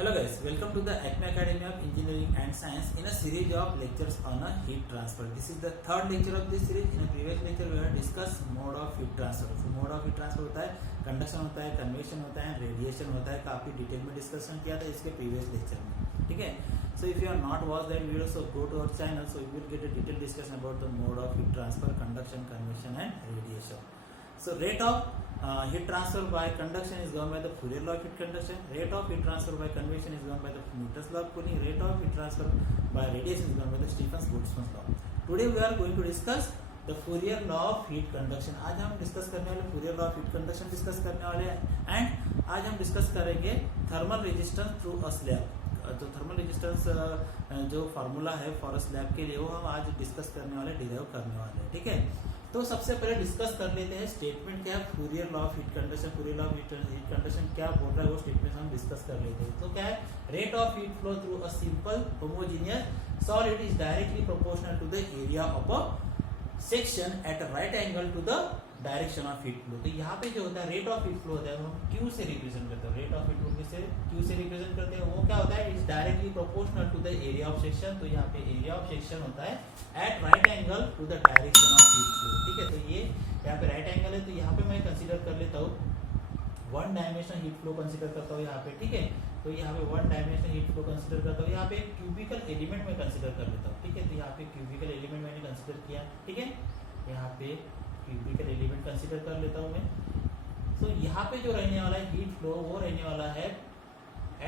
Hello guys, welcome to the Acme Academy of Engineering and Science in a series of lectures on a heat transfer. This is the third lecture of this series. In a previous lecture we have discussed mode of heat transfer. So mode of heat transfer होता है, conduction होता है, convection होता है, radiation होता है. काफी detail में डिस्कशन किया था इसके प्रीवियस लेक्चर में. ठीक है. So if you have not watched that video, so go to our channel. So you will get a detailed discussion about the mode of heat transfer, conduction, convection and radiation. So rate of heat transfer by conduction is governed by the Fourier law of heat conduction. Rate of heat transfer by convection is governed by the Newton's law of cooling. Rate of heat transfer by radiation is governed by the Stephens-Boltzmann law. Today we are going to discuss the Fourier law of heat conduction. आज हम discuss करने वाले Fourier law of heat conduction discuss करने वाले हैं and आज हम discuss करेंगे thermal resistance through a slab. तो थर्मल रेजिस्टेंस जो फार्मूला है फॉर अ स्लैब के लिए वो हम आज डिस्कस करने वाले, डिराइव करने वाले हैं. ठीक है. तो सबसे पहले डिस्कस कर लेते हैं स्टेटमेंट क्या है Fourier law of heat conduction. Fourier law of heat conduction क्या बोल रहा है वो स्टेटमेंट हम डिस्कस कर लेते हैं. तो क्या है, rate of heat flow through a simple homogeneous solid is directly proportional to the area of a section at right angle to the direction of heat flow. तो यहाँ पे जो होता है रेट ऑफ हीट फ्लो होता है वो हम Q से रिप्रेजेंट करते हैं. रेट ऑफ हीट फ्लो से Q से रिप्रेजेंट करते हैं. वो क्या होता है, is directly proportional to the area of section. तो यहाँ पे एरिया ऑफ सेक्शन होता है at right angle to the direction of heat flow. ठीक है. तो ये यहाँ पे राइट एंगल है तो यहाँ पे मैं कंसीडर कर लेता हूँ one dimensional heat flow consider करता हूँ यहाँ पे. ठीक है. तो यहाँ पे one dimensional heat flow consider करता हूँ. यहाँ पे क्यूबिकल एलिमेंट में कंसीडर कर लेता हूँ. ठीक है. तो यहाँ पे क्यूबिकल एलिमेंट मैंने कंसीडर किया. ठीक है. यहाँ पे क्यूबिकल एलिमेंट कंसीडर कर लेता हूँ मैं. तो यहाँ पे जो रहने वाला है हीट फ्लो वो रहने वाला है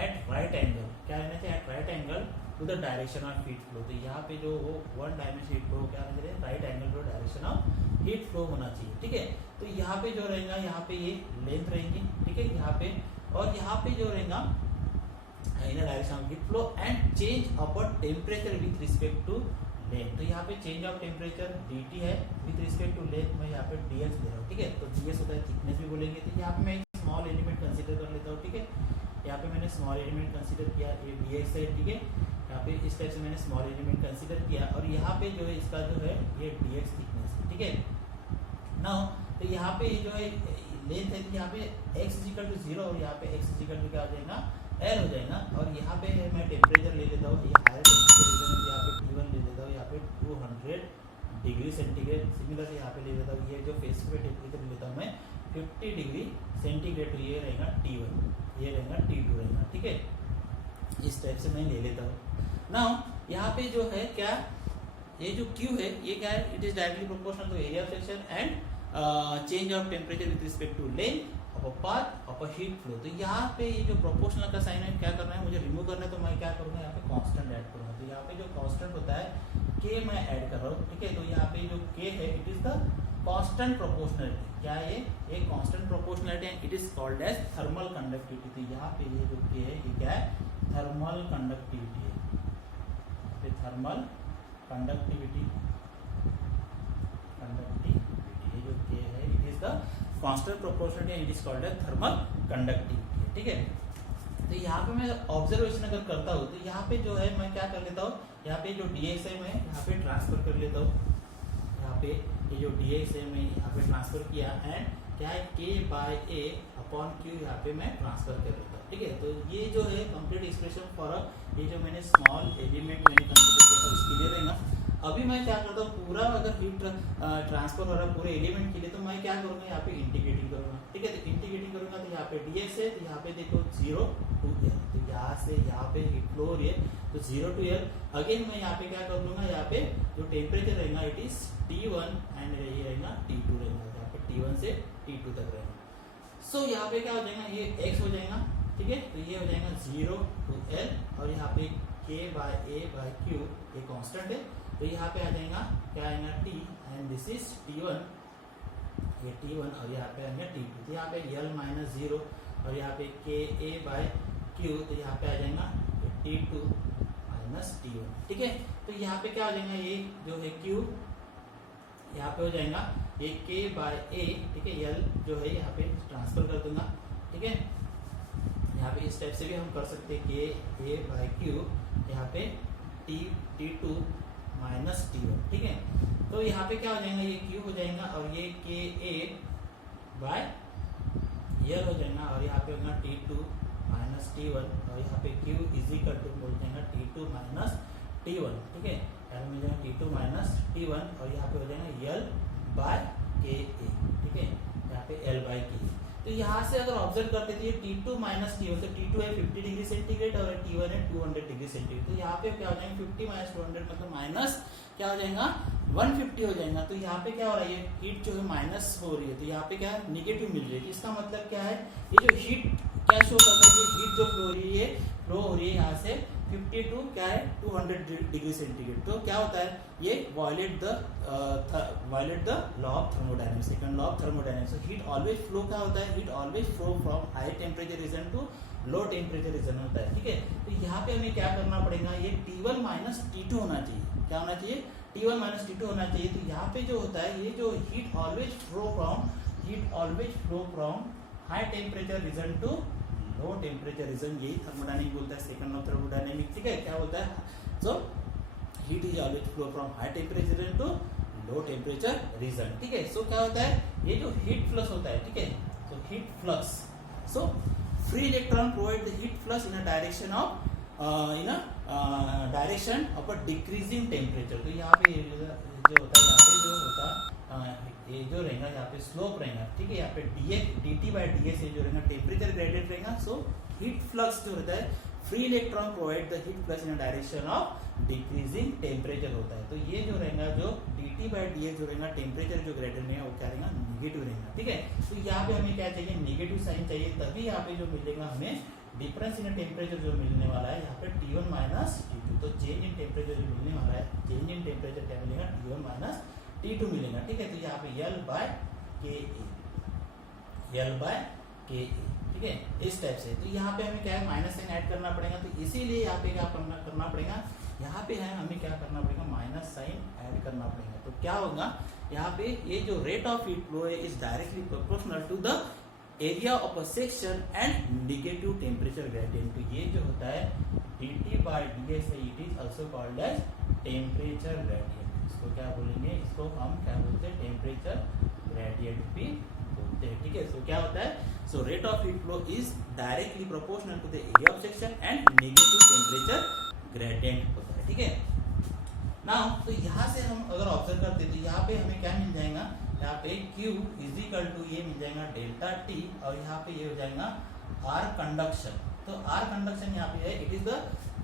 एट राइट एंगल. क्या रहना चाहिए, at right angle to the direction of heat flow. तो यहाँ पे जो वो वन डायमेंशनल हीट फ्लो क्या रहना चाहिए, right angle to direction of heat flow होना चाहिए. ठीक है. तो यहाँ पे जो रहेगा, यहाँ पे ये लेंथ रहेंगी. ठीक है. यहाँ पे और यहाँ पे जो रहेगा in direction of heat flow and change upon temperature with respect to length. तो यहाँ पे चेंज ऑफ टेम्परेचर dt है विथ रिस्पेक्ट टू लेंथ. मैं यहाँ पे dx ले रहा हूँ. ठीक है. तो ds होता है थिकनेस भी बोलेंगे. तो यहाँ पे मैं एक स्मॉल एलिमेंट कंसीडर कर लेता हूँ. ठीक है. यहाँ पे मैंने स्मॉल एलिमेंट कंसीडर किया, ये dx है. ठीक है. यहाँ पे इस टाइप से मैंने स्मॉल एलिमेंट कंसीडर किया और यहाँ पे जो है इसका जो है ये dx थिकनेस है. ठीक है. नाउ तो यहाँ पे जो है लेंथ है, यहाँ पे x इक्वल टू 0 और यहाँ पे x इक्वल टू क्या हो जाएगा, L हो जाएगा. और यहाँ पे मैं टेम्परेचर ले लेता हूँ, ये हायर टेम्परेचर रीजन यहाँ पे T1 ले लेता हूँ, यहाँ पे 200 डिग्री सेंटीग्रेड. सिमिलर यहाँ पे ले लेता हूँ, ये जो फेस पे टेम्परेचर लेता हूँ मैं 50 डिग्री सेंटीग्रेड. तो ये रहेगा T1, ये रहेगा T2 रहेगा. ठीक है. इस टाइप से मैं ले लेता हूँ. नाउ यहाँ पे जो है क्या, ये जो Q है ये क्या है, it is directly proportional to area of section and change of temperature with respect to length of a path of a heat flow. तो यहाँ पे ये जो प्रोपोर्शनल का साइन है क्या करना है, मुझे रिमूव करना है. तो मैं क्या करूँगा, यहाँ पे कांस्टेंट ऐड करूँगा. तो यहाँ पे जो कांस्टेंट होता है K मैं ऐड कर रहा हूँ. ठीक है. तो यहाँ पे जो K है it is the constant proportionality. क्या है ये constant proportionality and it is called as thermal conductivity. तो यहाँ पे ये जो K है ये क्या है, थर्मल कंडक्टिविटी है. थर्मल कंडक्टिविटी ये जो K है it is the constant proportionality and it is called as thermal conductivity. ठीक है. तो यहाँ पे मैं ऑब्जर्वेशन अगर करता हूँ तो यहाँ पे जो है मैं क्या कर लेता हूँ, यहाँ पे जो dx है मैं यहाँ पे ट्रांसफर कर लेता हूँ. यहाँ पे ये जो dx है मैं यहाँ पे ट्रांसफर किया एंड क्या है k/a अपॉन q यहाँ पे मैं ट्रांसफर कर लेता हूँ. ठीक है. तो ये जो है कंप्लीट एक्सप्रेशन फॉर ये जो मैंने स्मॉल एलिमेंट मैंने कंसीडर किया था उसके लिए रहेगा. अभी मैं क्या करता हूँ, पूरा अगर हीट ट्रांसफर हो रहा है पूरे एलिमेंट के लिए तो मैं क्या करूँगा, यहाँ पे इंटीग्रेटिंग करूँगा. ठीक है. तो इंटीग्रेटिंग करूँगा तो यहाँ पे dx है, तो यहाँ पे देखो 0 to L. तो यहाँ से यहाँ पे हीट फ्लो हो रही है तो 0 to L. अगेन मैं यहाँ पे क्या कर लूँगा, यहाँ पे जो टेम्परेचर रहेगा इट इज T1 एंड ये रहेगा T2 रहेगा. यहाँ पे T1 से T2 तक रहेगा. सो यहाँ पे क्या हो जाएगा, ये x हो जाएगा. ठीक है. तो ये हो जाएगा 0 to L और यहाँ पे k/a/q ये कांस्टेंट है. तो यहाँ पे आ जाएगा क्या आएगा T and this is T1, ये T1 और यहाँ पे आएगा T2. तो यहाँ पे L-0 और यहाँ पे ka/q. तो यहाँ पे आ जाएगा T2 माइनस T1. ठीक है. तो यहाँ पे क्या हो जाएगा, ये जो है Q यहाँ पे हो जाएगा ये k/a. ठीक है. L जो है यहाँ पे ट्रांसफर कर दूंगा. ठीक है. यहाँ पे इस टाइप से भी हम कर सकते हैं ka/q यहाँ पे T2 माइनस T1. ठीक है. तो यहाँ पे क्या हो जाएगा, ये Q हो जाएगा और ये ka/L हो जाएगा और यहाँ पे होगा T2 माइनस T1 और यहाँ पे Q इज इक्वल टू बोल जाएगा T2 माइनस T1, ठीक है, यहाँ मिल जाएगा T2 माइनस T1 और यहाँ पे हो जाएगा L बाय के ए, ठीक है, यहाँ पे L बाय के। तो यहाँ से अगर ऑब्जर्व करते थे T2 माइनस T1, तो T2 है 50 डिग्री सेंटीग्रेड और T1 है 200 डिग्री सेंटीग्रेड। तो यहाँ पे क्या हो जाएगा 50 माइनस 200 मतलब माइनस क्या हो जाएगा 150 हो जाएगा। तो यहाँ पे क्या हो रहा है, हीट जो है माइनस हो रही है, तो यहाँ पे क्या है निगेटिव मिल रही है। इसका मतलब क्या है, ये जो हीट क्या शो करता है, हीट जो फ्लो हो रही है यहाँ से 52 क्या है 200 डिग्री सेंटीग्रेड। तो क्या होता है, ये violate the law of thermodynamics, second law of thermodynamics. Heat always flow क्या होता है, heat always flow from high temperature region to low temperature region होता है, ठीक है। तो यहाँ पे हमें क्या करना पड़ेगा, ये T1 माइनस T2 होना चाहिए, क्या होना चाहिए T1 माइनस T2 होना चाहिए। तो यहाँ पे जो होता है, ये जो heat always flow from high temperature region to low temperature region, यही थर्मोडायनेमिक्स बोलता है, सेकंड लॉ ऑफ थर्मोडायनेमिक्स, ठीक है। क्या बोलता है, so heat is always flow from high temperature region to low temperature region, ठीक है। सो क्या होता है, ये जो हीट फ्लक्स होता है, ठीक है, so heat flux, so free electron provide the heat flux in a direction of a decreasing temperature. तो यहाँ पे जो होता है, ये जो रहेगा यहाँ पे स्लोप रहेगा, ठीक है, यहाँ पे dt बाय ds जो रहेगा टेम्परेचर ग्रेडियंट रहेगा। सो हीट फ्लक्स जो होता है, free electron provide the heat flux in direction of decreasing temperature होता है। तो ये जो रहेगा, जो dt बाय ds जो रहेगा टेम्परेचर जो ग्रेडियंट है वो क्या रहेगा, निगेटिव रहेगा, ठीक है। तो यहाँ पे हमें क्या चाहिए, निगेटिव साइन चाहिए, तभी यहाँ पे जो मिलेगा हमें डिफरेंस इन टेम्परेचर जो मिलने वाला है यहाँ पे T1 माइनस T2। तो चेंज इन टेम्परेचर जो मिलने वाला है, चेंज इन टेम्परेचर क्या मिलेगा, T1 माइनस T2 मिलेगा, ठीक है। तो यहाँ पे L बाय के ए, ठीक है, इस टाइप से। तो यहाँ पे हमें क्या है, माइनस साइन ऐड करना पड़ेगा। तो इसीलिए यहाँ पे क्या करना पड़ेगा, यहाँ पे है हमें क्या करना पड़ेगा, माइनस साइन ऐड करना पड़ेगा। तो क्या होगा, यहाँ पे ये जो रेट ऑफ हीट फ्लो है is directly proportional to the area of a section and negative temperature gradient. तो ये जो होता है dt बाय ds है, it is also called as temperature gradient. इसको क्या बोलेंगे, इसको हम क्या बोलते हैं, टेम्परेचर ग्रेडियंट भी बोलते हैं, ठीक है। सो क्या होता है, so rate of heat flow is directly proportional to the area of section and negative temperature gradient होता है, ठीक है। नाउ तो यहाँ से हम अगर ऑब्जर्व करते तो यहाँ पे हमें क्या मिल जाएगा, यहाँ पे Q इज इक्वल टू ये मिल जाएगा डेल्टा T और यहाँ पे ये हो जाएगा R कंडक्शन। तो R कंडक्शन यहाँ पे है, it is the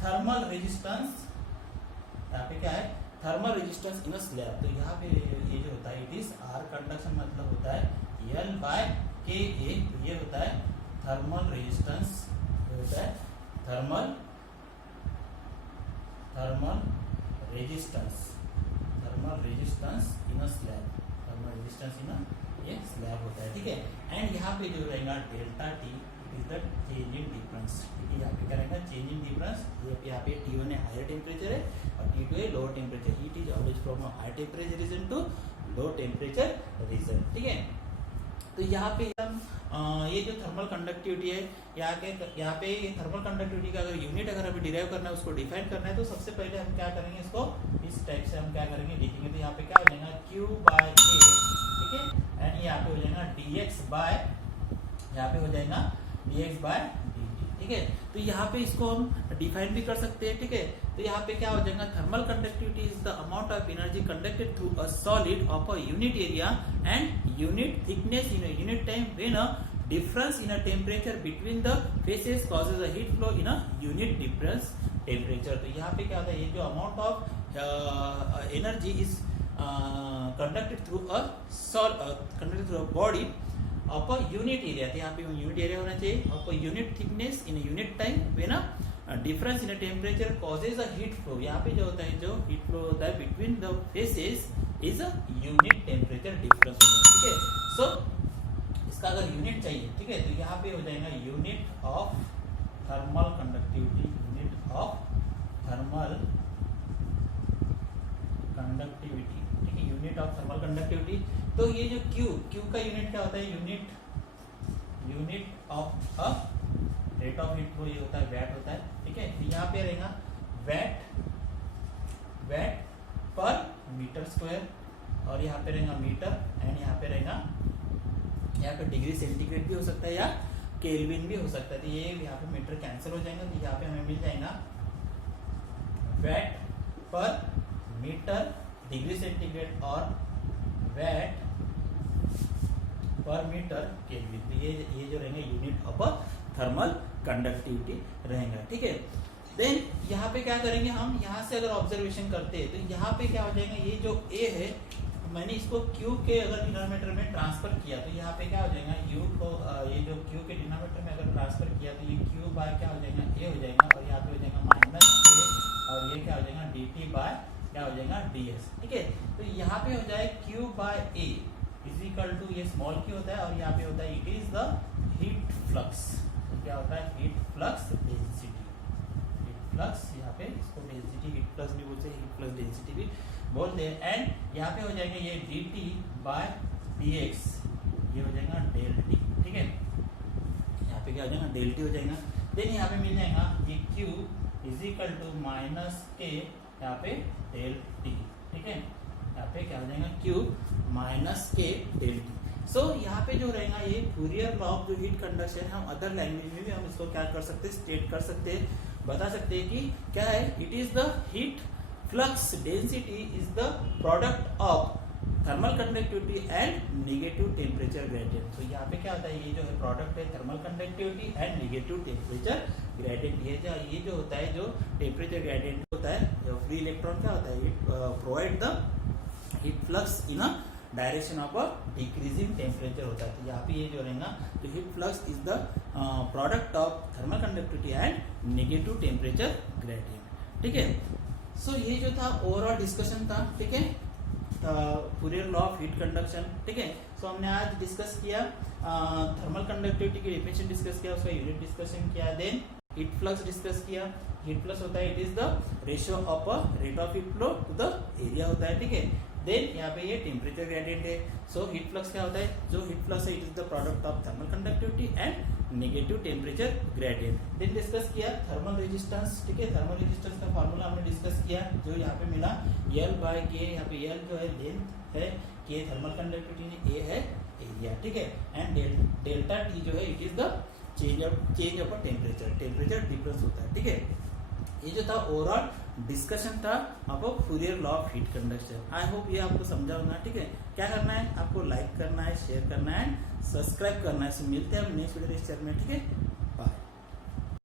thermal resistance, यहाँ पे क्या है, thermal resistance in a slab. तो यहाँ पे ये जो होता है, इट इज R कंडक्शन मतलब होता है L बाय के ए। तो ये होता है थर्मल रेजिस्टेंस, होता है thermal resistance in a slab, thermal resistance in ये स्लैब होता है, ठीक है। एंड यहाँ पे जो रहेगा delta T, it is the change in difference, ठीक है। यहाँ पे क्या रहेगा, चेंज इन डिफरेंस। यहाँ पे T1 है हायर टेम्परेचर है और T2 है lower temperature. Heat is always from high temperature region to low temperature region, ठीक है। तो यहाँ पे ये जो थर्मल कंडक्टिविटी है, यहाँ पे ये थर्मल कंडक्टिविटी का अगर यूनिट अगर हमें डिराइव करना है, उसको डिफाइन करना है, तो सबसे पहले हम क्या करेंगे, इसको इस टाइप से हम क्या करेंगे, लिखेंगे। तो यहाँ पे क्या हो जाएगा, Q बाय A, ठीक है, एंड यहाँ पे हो जाएगा dx बाय, यहाँ पे हो जाएगा dx बाय dt, ठीक है। तो यहाँ पे इसको हम डिफाइन भी कर सकते हैं, ठीक है। तो यहाँ पे क्या हो जाएगा, thermal conductivity is the amount of energy conducted through a solid of a unit area and unit thickness in a unit time when a difference in a temperature between the phases causes a heat flow in a unit difference temperature। तो यहाँ पे क्या होता है, ये जो amount of energy is conducted through a body of a unit area। तो यहाँ पे unit area होना चाहिए, of a unit thickness in a unit time when a difference in a temperature causes a heat flow। यहाँ पे जो होता है, जो heat flow होता है between the phases is a unit temperature difference होता है, ठीक है। So इसका अगर यूनिट चाहिए, ठीक है, तो यहाँ पे हो जाएगा unit of thermal conductivity, unit of thermal conductivity, ठीक है, यूनिट ऑफ थर्मल कंडक्टिविटी। तो ये जो Q का यूनिट क्या होता है, unit of a rate of heat flow, ये होता है वैट होता है, ठीक है। तो यहाँ पे रहेगा वैट पर मीटर स्क्वायर और यहाँ पे रहेगा मीटर एंड यहाँ पे रहेगा, यहाँ पे डिग्री सेंटीग्रेड भी हो सकता है या केल्विन भी हो सकता है। तो ये यहाँ पे मीटर कैंसिल हो जाएगा, तो यहाँ पे हमें मिल जाएगा वैट पर मीटर डिग्री सेंटीग्रेड और वैट पर मीटर केल्विन। तो ये जो रहेंगे यूनिट ऑफ थर्मल कंडक्टिविटी रहेगा, ठीक है। देन यहाँ पे क्या करेंगे हम, यहाँ से अगर ऑब्जर्वेशन करते हैं तो यहाँ पे क्या हो जाएगा, ये जो A है मैंने इसको Q के अगर डिनोमिनेटर में ट्रांसफर किया तो यहाँ पे क्या हो जाएगा, U को ये जो Q के डिनोमिनेटर में अगर ट्रांसफर किया तो ये Q बाय क्या हो जाएगा, A हो जाएगा, और यहाँ पे हो जाएगा माइनस A, और ये क्या हो जाएगा dt बाय क्या हो जाएगा ds, ठीक है। तो यहाँ पे हो जाए Q by A is equal to, ये स्मॉल q होता है, और यहाँ पे होता है it is the heat flux. तो क्या होता है, heat flux density, heat flux, यहाँ पे इसको डेंसिटी हीट फ्लक्स भी बोलते हैं, हीट फ्लक्स डेंसिटी भी बोलते हैं। एंड यहाँ पे हो जाएगा ये dt बाय dx, ये हो जाएगा डेल t, ठीक है। यहाँ पे क्या हो जाएगा, डेल t हो जाएगा। देन यहाँ पे मिल जाएगा ये q is equal to minus k, यहाँ पे डेल t, ठीक है। यहाँ पे क्या हो जाएगा, q minus k del t। So यहाँ पे जो रहेगा ये फूरियर लॉ ऑफ जो हीट कंडक्शन, हम अदर लैंग्वेज में भी हम इसको क्या कर सकते हैं, स्टेट कर सकते हैं, बता सकते हैं कि क्या है, it is the heat flux density is the product of thermal conductivity and negative temperature gradient. तो यहाँ पे क्या होता है, ये जो है प्रोडक्ट है thermal conductivity and negative temperature gradient. ये जो होता है, जो टेम्परेचर ग्रेडियंट होता है, जो फ्री इलेक्ट्रॉन क्या होता है, it provide the heat flux in a direction of a decreasing temperature होता है। तो यहाँ पे ये जो रहेगा, तो heat flux is the product of thermal conductivity and negative temperature gradient, ठीक है। सो ये जो था ओवरऑल डिस्कशन था, ठीक है, Fourier law of heat conduction, ठीक है। सो हमने आज डिस्कस किया थर्मल कंडक्टिविटी की डेफिनेशन डिस्कस किया, उसका यूनिट डिस्कशन किया, देन हीट फ्लक्स डिस्कस किया। हीट फ्लक्स होता है, it is the ratio of a rate of heat flow to the area होता है, ठीक है। देन यहाँ पे ये टेम्परेचर ग्रेडियंट है। सो हीट फ्लक्स क्या होता है, जो हीट फ्लक्स है it is the product of thermal conductivity and negative temperature gradient. Then discuss किया थर्मल रेजिस्टेंस, ठीक है। थर्मल रेजिस्टेंस का फॉर्मूला हमने डिस्कस किया, जो यहाँ पे मिला L बाय K, यहाँ पे L जो है लेंथ है, K थर्मल कंडक्टिविटी है, A है एरिया, ठीक है। एंड डेल्टा T जो है it is the change of temperature difference होता है, ठीक है। ये जो था ओवरऑल डिस्कशन था अब Fourier law of heat conduction. I hope ये आपको समझा होगा, ठीक है। क्या करना है, आपको लाइक करना है, शेयर करना है, सब्सक्राइब करना है। मिलते हैं हम नेक्स्ट वीडियो लेक्चर में, ठीक है।